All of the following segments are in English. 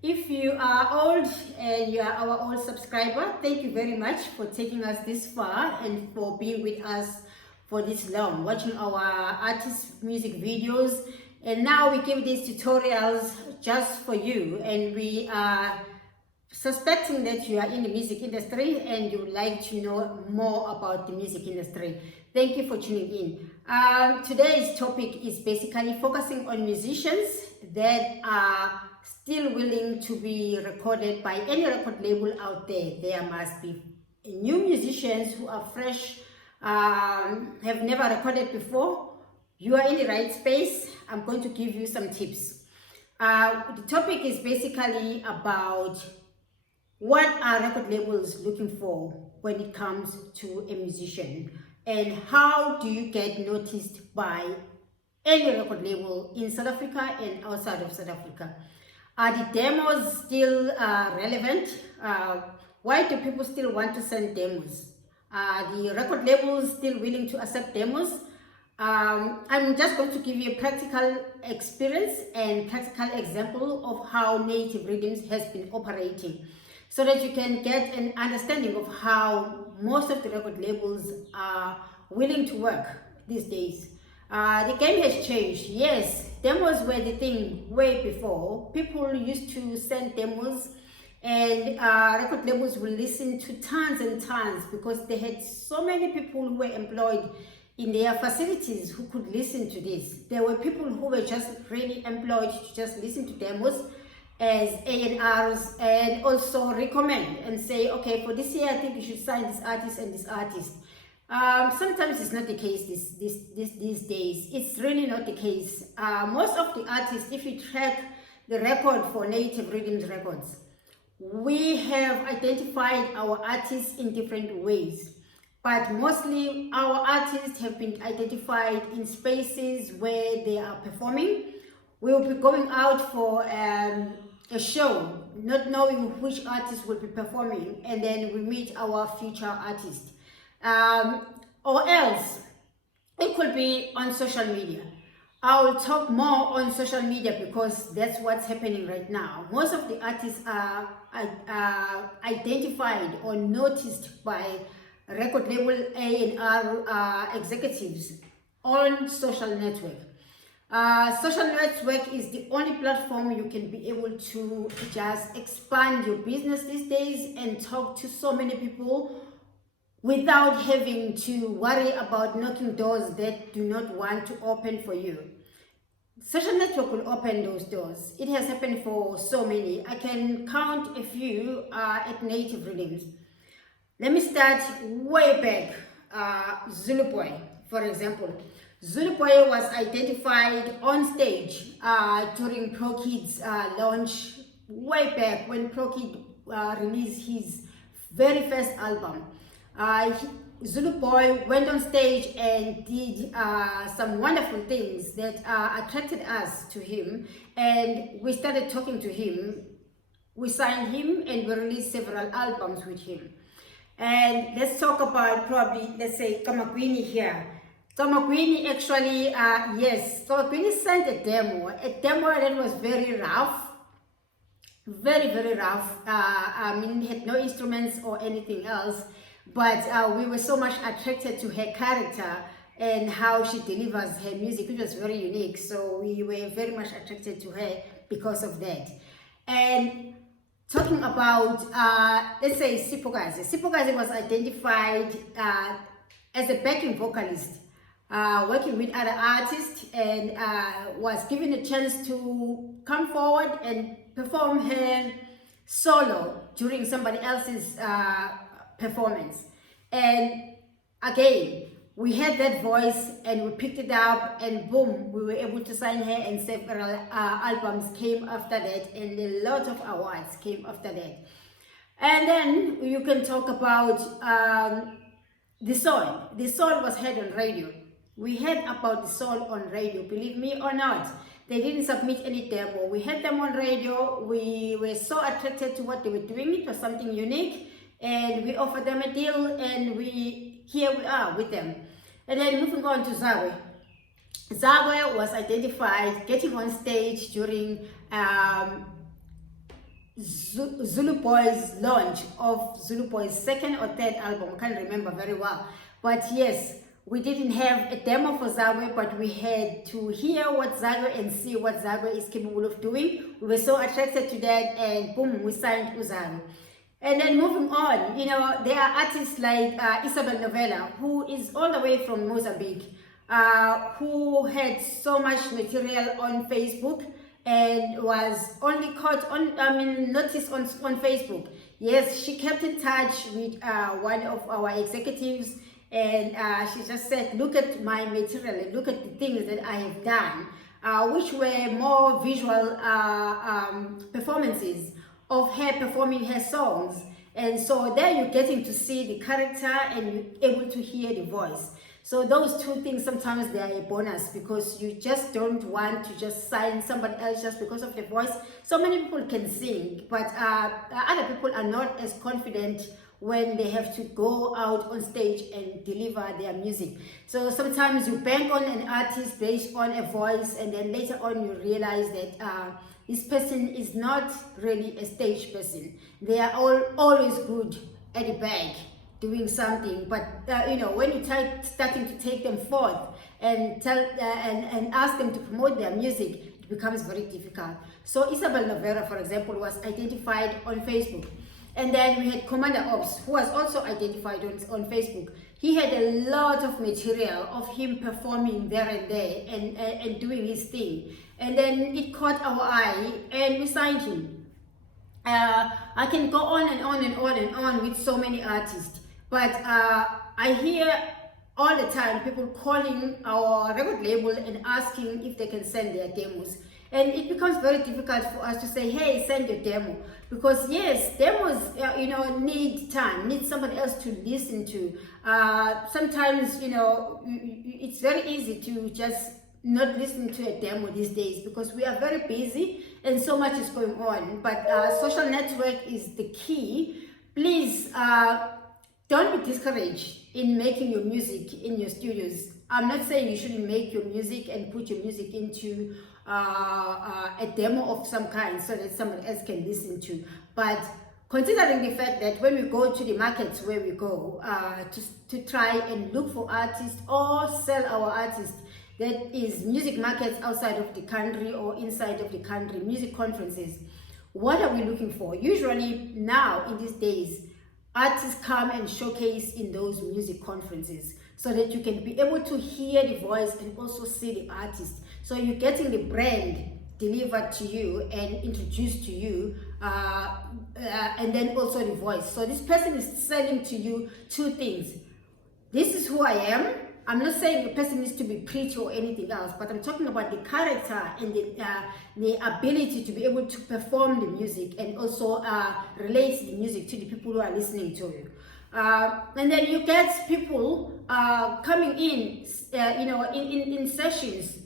If you are old and you are our old subscriber, thank you very much for taking us this far and for being with us for this long, watching our artist music videos. And now we give these tutorials just for you, and we are suspecting that you are in the music industry and you would like to know more about the music industry. Thank you for tuning in. Today's topic is basically focusing on musicians that are still willing to be recorded by any record label out there. There must be new musicians who are fresh, have never recorded before. You are in the right space. I'm going to give you some tips. The topic is basically about what are record labels looking for when it comes to a musician, and how do you get noticed by any record label in South Africa and outside of South Africa? Are the demos still relevant? Why do people still want to send demos? Are the record labels still willing to accept demos? I'm just going to give you a practical experience and practical example of how Native Rhythms has been operating, so that you can get an understanding of how most of the record labels are willing to work these days. The game has changed. Yes, demos were the thing way before. People used to send demos, and record labels will listen to tons and tons because they had so many people who were employed in their facilities who could listen to this. There were people who were just really employed to just listen to demos as A&Rs, and also recommend and say, okay, for this year I think you should sign this artist and this artist. Sometimes it's not the case these days. It's really not the case. Most of the artists, if you track the record for Native Rhythms Records, we have identified our artists in different ways, but mostly our artists have been identified in spaces where they are performing. We will be going out for a show, not knowing which artist will be performing, and then we meet our future artist. Or else, it could be on social media. I will talk more on social media because that's what's happening right now. Most of the artists are identified or noticed by record label A&R executives on social network. Social network is the only platform you can be able to just expand your business these days and talk to so many people without having to worry about knocking doors that do not want to open for you. Social network will open those doors. It has happened for so many. I can count a few at Native Rhythms. Let me start way back. Zulu Boy, for example. Zulu Boy was identified on stage during ProKid's launch way back when ProKid released his very first album. Zulu Boy went on stage and did some wonderful things that attracted us to him, and we started talking to him. We signed him and we released several albums with him. And let's talk about probably, let's say, Kamagwini here. Kamagwini actually, yes, Kamagwini sent a demo that was very rough, very rough. I mean, it had no instruments or anything else, but we were so much attracted to her character and how she delivers her music, which was very unique. So we were very much attracted to her because of that. And talking about, let's say, Sipokazi. Sipokazi was identified as a backing vocalist, working with other artists, and was given a chance to come forward and perform her solo during somebody else's performance. And again, we had that voice and we picked it up, and boom, we were able to sign her, and several albums came after that, and a lot of awards came after that. And then you can talk about The Soul. The Soul was heard on radio. We heard about The Soul on radio, believe me or not. They didn't submit any demo. We heard them on radio. We were so attracted to what they were doing. It was something unique, and we offered them a deal, and here we are with them. And then moving on to Zagwe. Zagwe was identified getting on stage during Zulu Boys launch of Zulu Boys' second or third album. I can't remember very well. But yes, we didn't have a demo for Zagwe, but we had to hear what Zagwe and see what Zagwe is capable of doing. We were so attracted to that, and boom, we signed Uzalo. And then moving on, you know, there are artists like Isabel Novella, who is all the way from Mozambique, who had so much material on Facebook and was only caught on, noticed on Facebook. Yes, she kept in touch with one of our executives, and she just said, look at my material, look at the things that I have done, which were more visual performances of her performing her songs. And so there you're getting to see the character and you're able to hear the voice. So those two things, sometimes they are a bonus, because you just don't want to just sign somebody else just because of the voice. So many people can sing, but other people are not as confident when they have to go out on stage and deliver their music. So sometimes you bank on an artist based on a voice, and then later on you realize that this person is not really a stage person. They are always good at the back doing something, but you know, when you starting to take them forth and tell and ask them to promote their music, it becomes very difficult. So Isabel Novera, for example, was identified on Facebook. And then we had Commander Ops, who was also identified on Facebook. He had a lot of material of him performing there and there and doing his thing. And then it caught our eye and we signed him. I can go on and on and on and on with so many artists, but I hear all the time people calling our record label and asking if they can send their demos. And it becomes very difficult for us to say, hey, send your demo. Because yes, demos, need time, need somebody else to listen to. Sometimes, it's very easy to just not listen to a demo these days because we are very busy and so much is going on. But social network is the key. Please, don't be discouraged in making your music in your studios. I'm not saying you shouldn't make your music and put your music into a demo of some kind so that somebody else can listen to. But considering the fact that when we go to the markets where we go to try and look for artists or sell our artists, that is music markets outside of the country or inside of the country, music conferences, what are we looking for? Usually now in these days, artists come and showcase in those music conferences so that you can be able to hear the voice and also see the artist. So you're getting the brand delivered to you and introduced to you, and then also the voice. So this person is selling to you two things. This is who I am. I'm not saying the person needs to be pretty or anything else, but I'm talking about the character and the ability to be able to perform the music and also relate the music to the people who are listening to you. And then you get people coming in, in sessions,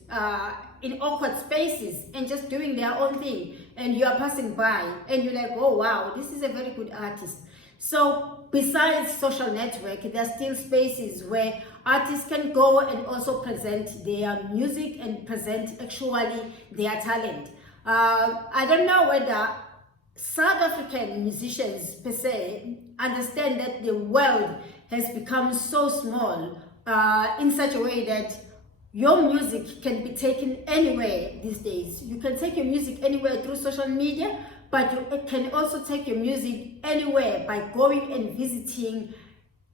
in awkward spaces and just doing their own thing, and you are passing by and you're like, oh wow, this is a very good artist. So besides social network, there are still spaces where artists can go and also present their music and present actually their talent. I don't know whether South African musicians per se understand that the world has become so small in such a way that your music can be taken anywhere these days. You can take your music anywhere through social media, but you can also take your music anywhere by going and visiting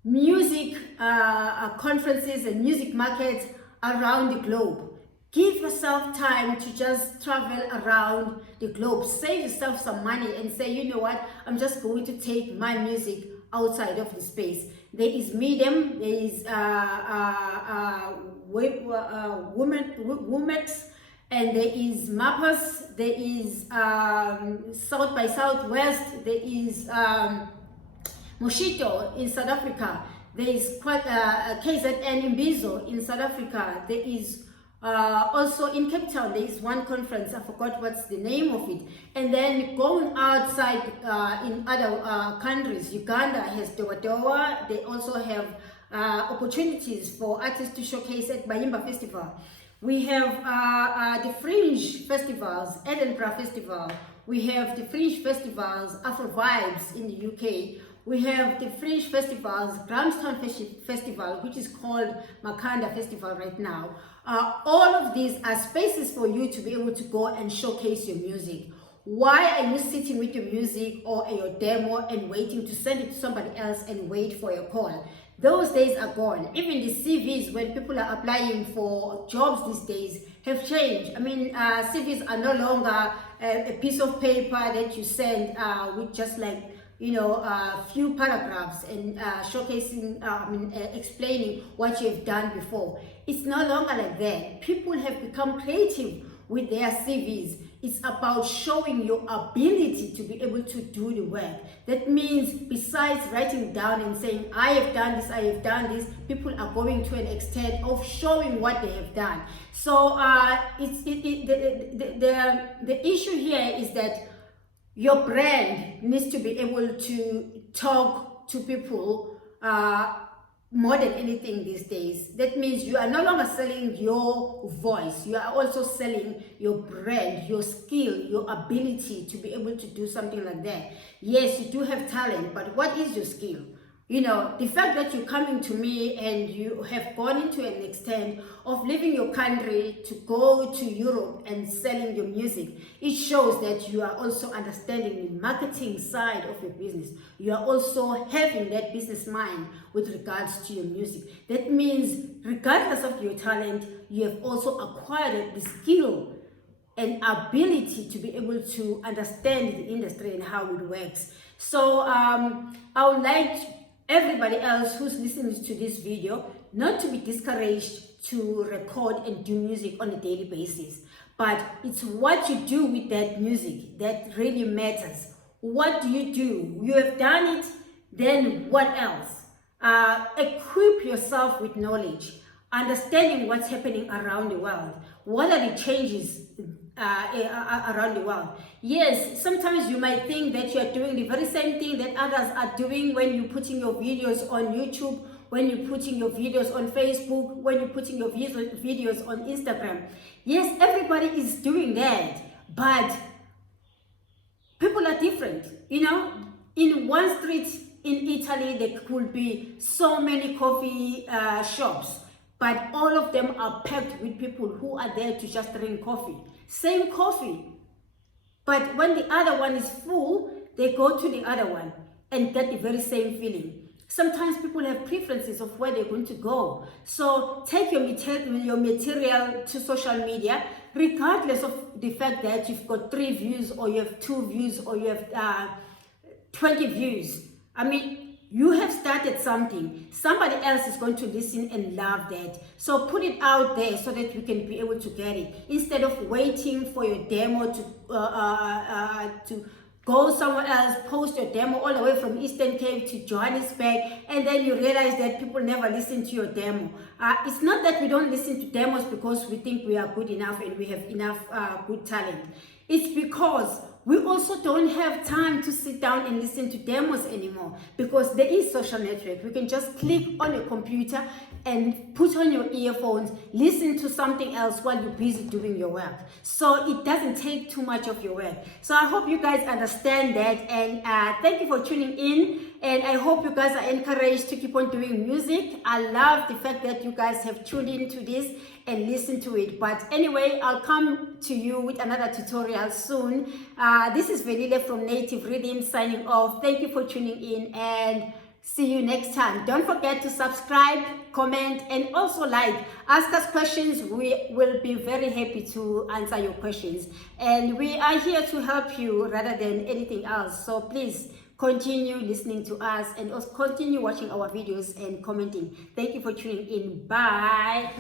music conferences and music markets around the globe. Give yourself time to just travel around the globe. Save yourself some money and say, you know what, I'm just going to take my music outside of the space. There is Medium, there is Womex, and there is Mappers, there is South by Southwest, there is Moshito in South Africa, there is KZN Imbizo in South Africa, there is also in Cape Town, there is one conference, I forgot what's the name of it. And then going outside in other countries, Uganda has Dowa Dowa. They also have opportunities for artists to showcase at Bayimba Festival. We have the Fringe festivals, Edinburgh Festival, We have the Fringe Festivals, Afro Vibes in the UK. We have the Fringe Festivals, Grahamstown Festival, which is called Makanda Festival right now. All of these are spaces for you to be able to go and showcase your music. Why are you sitting with your music or your demo and waiting to send it to somebody else and wait for your call? Those days are gone. Even the CVs, when people are applying for jobs these days, have changed. I mean, CVs are no longer a piece of paper that you send with just like, you know, a few paragraphs and showcasing, explaining what you've done before. It's no longer like that. People have become creative with their CVs. It's about showing your ability to be able to do the work. That means besides writing down and saying, I have done this, I have done this, people are going to an extent of showing what they have done. So the issue here is that your brand needs to be able to talk to people more than anything these days. That means you are no longer selling your voice, you are also selling your brand, your skill, your ability to be able to do something like that. Yes, you do have talent, but what is your skill? You know, the fact that you're coming to me and you have gone into an extent of leaving your country to go to Europe and selling your music, it shows that you are also understanding the marketing side of your business. You are also having that business mind with regards to your music. That means regardless of your talent, you have also acquired the skill and ability to be able to understand the industry and how it works. So I would like everybody else who's listening to this video not to be discouraged to record and do music on a daily basis, but it's what you do with that music that really matters. What do? You have done it, then what else? Equip yourself with knowledge, understanding what's happening around the world. What are the changes around the world? Yes, sometimes you might think that you are doing the very same thing that others are doing when you're putting your videos on YouTube, when you're putting your videos on Facebook, when you're putting your videos on Instagram. Yes, everybody is doing that, but people are different. You know, in one street in Italy, there could be so many coffee shops, but all of them are packed with people who are there to just drink coffee. Same coffee. But when the other one is full, they go to the other one and get the very same feeling. Sometimes people have preferences of where they're going to go. So take your material to social media, regardless of the fact that you've got 3 views or you have 2 views or you have 20 views. I mean, you have started something. Somebody else is going to listen and love that. So put it out there so that we can be able to get it. Instead of waiting for your demo to go somewhere else, post your demo all the way from Eastern Cape to Johannesburg, and then you realize that people never listen to your demo. It's not that we don't listen to demos because we think we are good enough and we have enough good talent. It's because we also don't have time to sit down and listen to demos anymore, because there is social network. We can just click on your computer and put on your earphones, listen to something else while you're busy doing your work. So it doesn't take too much of your work. So I hope you guys understand that, and thank you for tuning in. And I hope you guys are encouraged to keep on doing music. I love the fact that you guys have tuned into this and listened to it. But anyway, I'll come to you with another tutorial soon. This is Velile from Native Rhythm signing off. Thank you for tuning in, and see you next time. Don't forget to subscribe, comment, and also like. Ask us questions. We will be very happy to answer your questions. And we are here to help you rather than anything else. So please continue listening to us and also continue watching our videos and commenting. Thank you for tuning in. Bye.